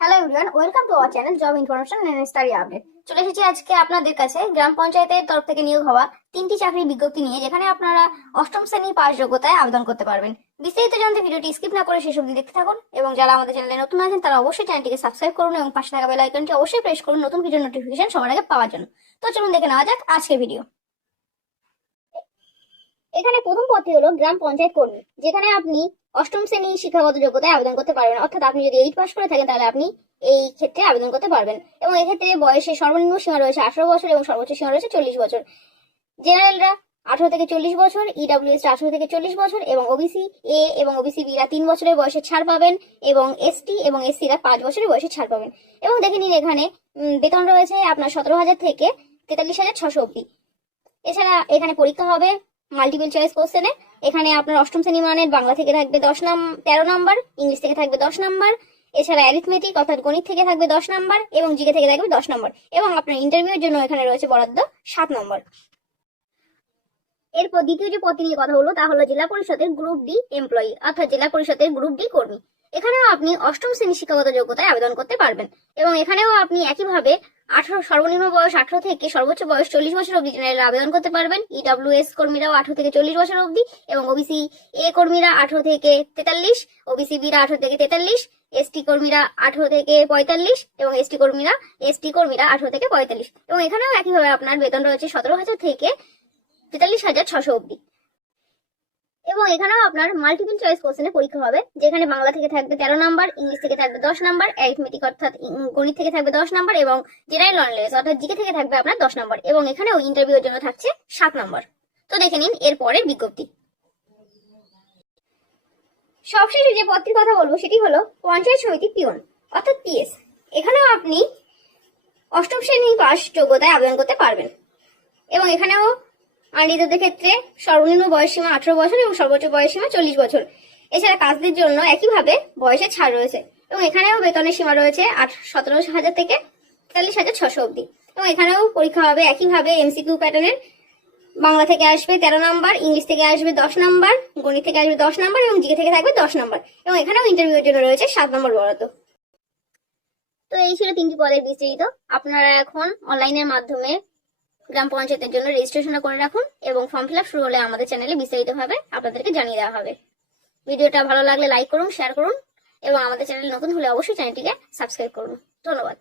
Hello everyone, welcome to our channel job information and study update. চলে এসেছি আজকে আপনাদের কাছে গ্রাম পঞ্চায়েতের তরফ থেকে নিয়োগ হওয়া 3টি চাকরির বিজ্ঞপ্তি নিয়ে, যেখানে আপনারা অষ্টম শ্রেণী পাস যোগ্যতায় আবেদন করতে পারবেন। বিস্তারিত জানতে ভিডিওটি স্কিপ না করে শেষ অবধি দেখতে থাকুন, এবং যারা আমাদের চ্যানেলে নতুন আছেন তারা অবশ্যই চ্যানেলটিকে সাবস্ক্রাইব করুন এবং পাশে থাকা বেল আইকনটি অবশ্যই প্রেস করুন নতুন ভিডিও নোটিফিকেশন সবার আগে পাওয়ার জন্য। তো চলুন দেখে নেওয়া যাক আজকের ভিডিও। এখানে প্রথম পদটি হলো গ্রাম পঞ্চায়েত কর্মী, যেখানে আপনি অষ্টম শ্রেণী শিক্ষাগত যোগ্যতায় আবেদন করতে পারবেন। অর্থাৎ আপনি যদি 8 পাস করে থাকেন তাহলে আপনি এই ক্ষেত্রে আবেদন করতে পারবেন, এবং এক্ষেত্রে বয়সের সর্বনিম্ন সীমা রয়েছে 18 বছর এবং সর্বোচ্চ সীমা রয়েছে 40 বছর। জেনারেলরা 18 থেকে 40 বছর, ইডব্লিউএস 18 থেকে 40 বছর, এবং ওবিসি এ এবং ওবিসি বিরা 3 বছরের বয়সে ছাড় পাবেন, এবং এসটি এবং এসসিরা 5 বছরের বয়সে ছাড় পাবেন। এবং দেখে নিন, এখানে বেতন রয়েছে আপনার 17,000 থেকে 43,600 অব্দি। এছাড়া এখানে পরীক্ষা হবে মাল্টিপল চয়েস কোশ্চেনে। এখানে আপনার অষ্টম শ্রেণী মানের বাংলা থেকে থাকবে 13 নাম্বার, ইংলিশ থেকে থাকবে 10 নাম্বার, এছাড়া অ্যারিথমেটিক অর্থাৎ গণিত থেকে থাকবে 10 নাম্বার, এবং জিকে থেকে থাকবে 10 নাম্বার, এবং আপনার ইন্টারভিউর জন্য এখানে রয়েছে বরাদ্দ 7 নম্বর। এরপর দ্বিতীয় যে পদটি নিয়ে কথা হলো তা হলো জেলা পরিষদের গ্রুপ ডি এমপ্লয়ি, অর্থাৎ জেলা পরিষদের গ্রুপ ডি কর্মী। এখানেও আপনি অষ্টম শ্রেণী শিক্ষাগত যোগ্যতায় আবেদন করতে পারবেন, এবং এখানেও আপনি একইভাবে সর্বনিম্ন বয়স 18 থেকে সর্বোচ্চ বয়স 40 বছর অবধি জেনারেল আবেদন করতে পারবেন। ইডব্লিউএস কর্মীরাও 18 থেকে 40 বছর অবধি, এবং ওবিসি এ কর্মীরা 18 থেকে 43, ওবিসি বিরা 18 থেকে 43, এসটি কর্মীরা 18 থেকে 45, এবং এসটি কর্মীরা 18 থেকে 45। এবং এখানেও একইভাবে আপনার বেতন রয়েছে 17,000 থেকে 43,600 অব্দি। এবং এখানেও আপনার মাল্টিপল চয়েস কোশ্চেনে পরীক্ষা হবে, যেখানে বাংলা থেকে থাকবে 13 নাম্বার, ইংলিশ থেকে থাকবে 10 নাম্বার, অ্যারিথমেটিক অর্থাৎ গণিত থেকে থাকবে 10 নাম্বার, এবং জেনারেল নলেজ অর্থাৎ জিকে থেকে থাকবে আপনার 10 নাম্বার, এবং এখানেও ইন্টারভিউর জন্য থাকছে 7 নাম্বার। তো দেখে নিন এর পরের বিজ্ঞপ্তি। সবশেষে যে পদটির কথা বলবো সেটি হলো পঞ্চায়েত সমিতি পিওন অর্থাৎ পিএস। এখানেও আপনি অষ্টম শ্রেণী পাস যোগ্যতায় আবেদন করতে পারবেন, এবং এখানেও আনরিজার্ভদের ক্ষেত্রে সর্বনিম্ন বয়স সীমা 18 বছর এবং সর্বোচ্চ বয়স সীমা 40 বছর। এছাড়া কাজদের জন্য একইভাবে বয়সের ছাড় রয়েছে, এবং এখানেও বেতনের সীমা রয়েছে 17,000 থেকে 43,600 অব্দি। এবং এখানেও পরীক্ষা হবে একইভাবে এমসিকিউ প্যাটার্নের। বাংলা থেকে আসবে 13 নাম্বার, ইংলিশ থেকে আসবে 10 নাম্বার, গণিত থেকে আসবে 10 নাম্বার, এবং জিকে থেকে থাকবে 10 নাম্বার, এবং এখানেও ইন্টারভিউর জন্য রয়েছে 7 নম্বর বরাদ্দ। তো এই ছিল 3টি পদের বিস্তারিত। আপনারা এখন অনলাইনের মাধ্যমে গ্রাম পঞ্চায়েতের জন্য রেজিস্ট্রেশন করে রাখুন, এবং ফর্ম ফিল আপ শুরু হলে আমাদের চ্যানেলে বিস্তারিতভাবে আপনাদেরকে জানিয়ে দেওয়া হবে। ভিডিওটা ভালো লাগলে লাইক করুন, শেয়ার করুন, এবং আমাদের চ্যানেল নতুন হলে অবশ্যই চ্যানেলটিকে সাবস্ক্রাইব করুন। ধন্যবাদ।